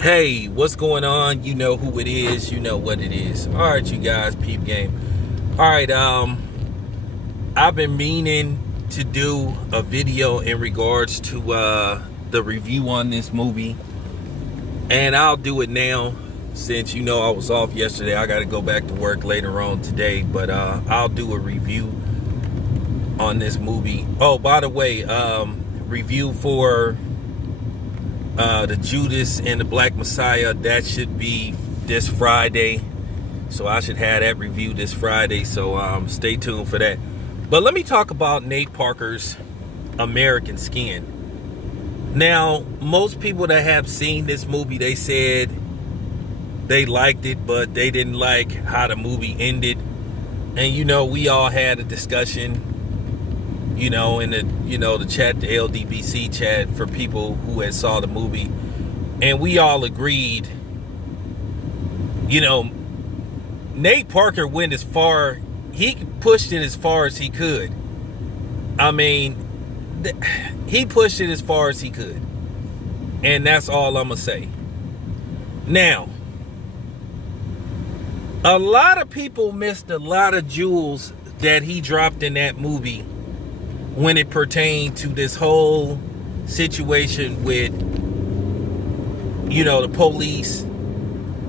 Hey, what's going on? You know who it is, you know what it is. All right, you guys, peep game. All right, I've been meaning to do a video in regards to the review on this movie, and I'll do it now since I was off yesterday. I got to go back to work later on today, but I'll do a review on this movie. Oh, by the way, review for the Judas and the Black Messiah, that should be this Friday. So I should have that review this Friday. So stay tuned for that. But let me talk about Nate Parker's American Skin. Now, most people that have seen this movie, they said they liked it, but they didn't like how the movie ended. And we all had a discussion, in the chat, the LDBC chat, for people who had saw the movie, and we all agreed, Nate Parker went as far, he pushed it as far as he could. I mean, he pushed it as far as he could, and that's all I'm gonna say. Now, a lot of people missed a lot of jewels that he dropped in that movie when it pertained to this whole situation with, the police,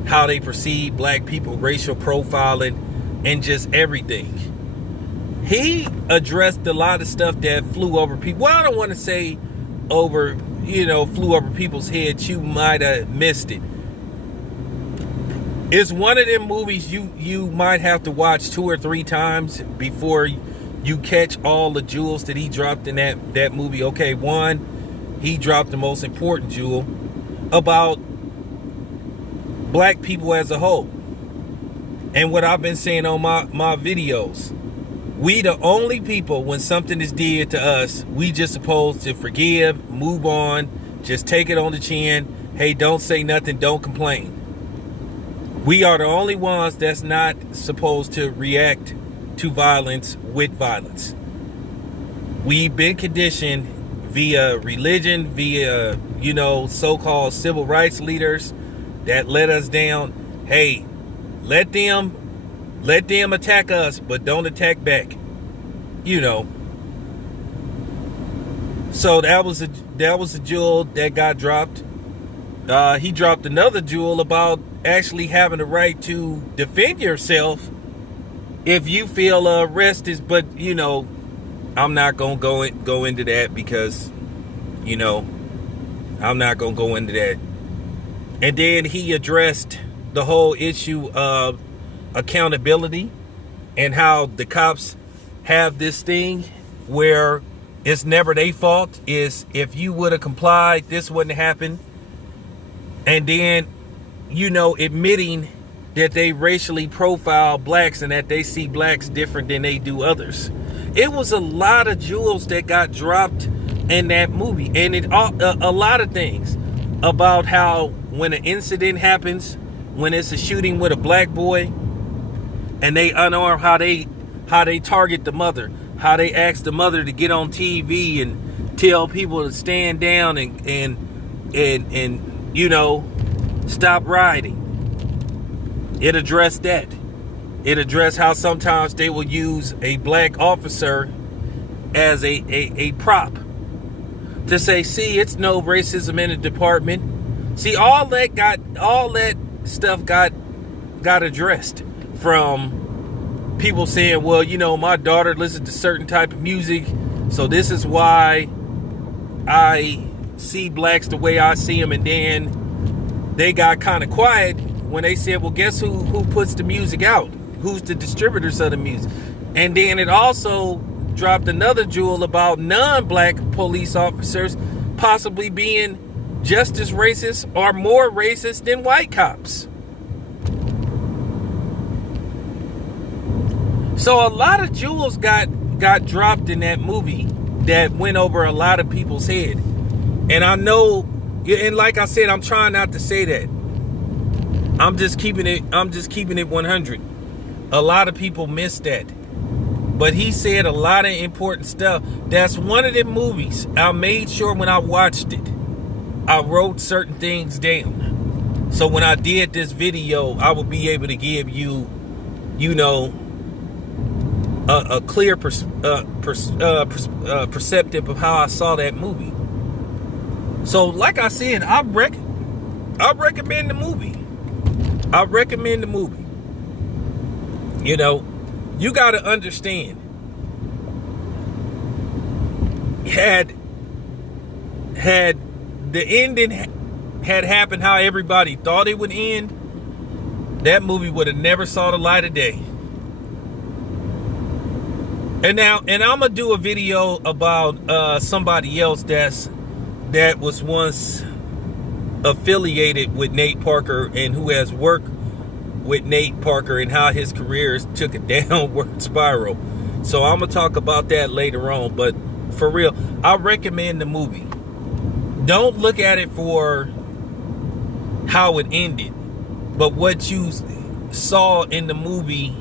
how they perceive black people, racial profiling, and just everything. He addressed a lot of stuff that flew over people. Well, I don't want to say flew over people's heads. You might have missed it. It's one of them movies you might have to watch 2 or 3 times before you catch all the jewels that he dropped in that movie. Okay, one, he dropped the most important jewel about black people as a whole. And what I've been saying on my videos, we the only people, when something is did to us, we just supposed to forgive, move on, just take it on the chin. Hey, don't say nothing, don't complain. We are the only ones that's not supposed to react to violence with violence. We've been conditioned via religion, via, so-called civil rights leaders that let us down. Hey, let them attack us, but don't attack back. So that was a jewel that got dropped. He dropped another jewel about actually having the right to defend yourself if you feel arrested, but I'm not gonna go into that because I'm not gonna go into that. And then he addressed the whole issue of accountability and how the cops have this thing where it's never their fault. Is if you would have complied, this wouldn't happen. And then admitting that they racially profile blacks and that they see blacks different than they do others. It was a lot of jewels that got dropped in that movie, and a lot of things about how when an incident happens, when it's a shooting with a black boy, and they unarm, how they target the mother, how they ask the mother to get on TV and tell people to stand down and stop riding. It addressed that. It addressed how sometimes they will use a black officer as a prop to say, see, it's no racism in the department. See, all that stuff got addressed from people saying, well, my daughter listens to certain type of music, so this is why I see blacks the way I see them. And then they got kind of quiet when they said, well, guess who puts the music out? Who's the distributors of the music? And then it also dropped another jewel about non-black police officers possibly being just as racist or more racist than white cops. So a lot of jewels got dropped in that movie that went over a lot of people's head. And I know, and like I said, I'm trying not to say that. I'm just keeping it 100. A lot of people missed that. But he said a lot of important stuff. That's one of them movies. I made sure when I watched it, I wrote certain things down. So when I did this video, I would be able to give you, you know, a clear perceptive of how I saw that movie. So like I said, I recommend the movie. I recommend the movie. You know, you got to understand, had the ending had happened how everybody thought it would end, that movie would have never saw the light of day. And I'm gonna do a video about somebody else that was once affiliated with Nate Parker and who has worked with Nate Parker and how his career took a downward spiral. So I'm gonna talk about that later on. But for real, I recommend the movie. Don't look at it for how it ended, but what you saw in the movie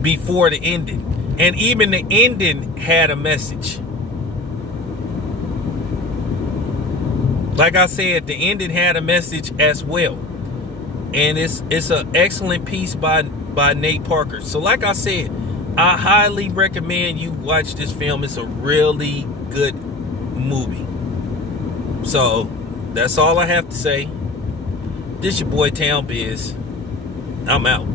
before the ending. And even the ending had a message. Like I said, the ending had a message as well. And it's an excellent piece by Nate Parker. So like I said, I highly recommend you watch this film. It's a really good movie. So that's all I have to say. This your boy Town Biz. I'm out.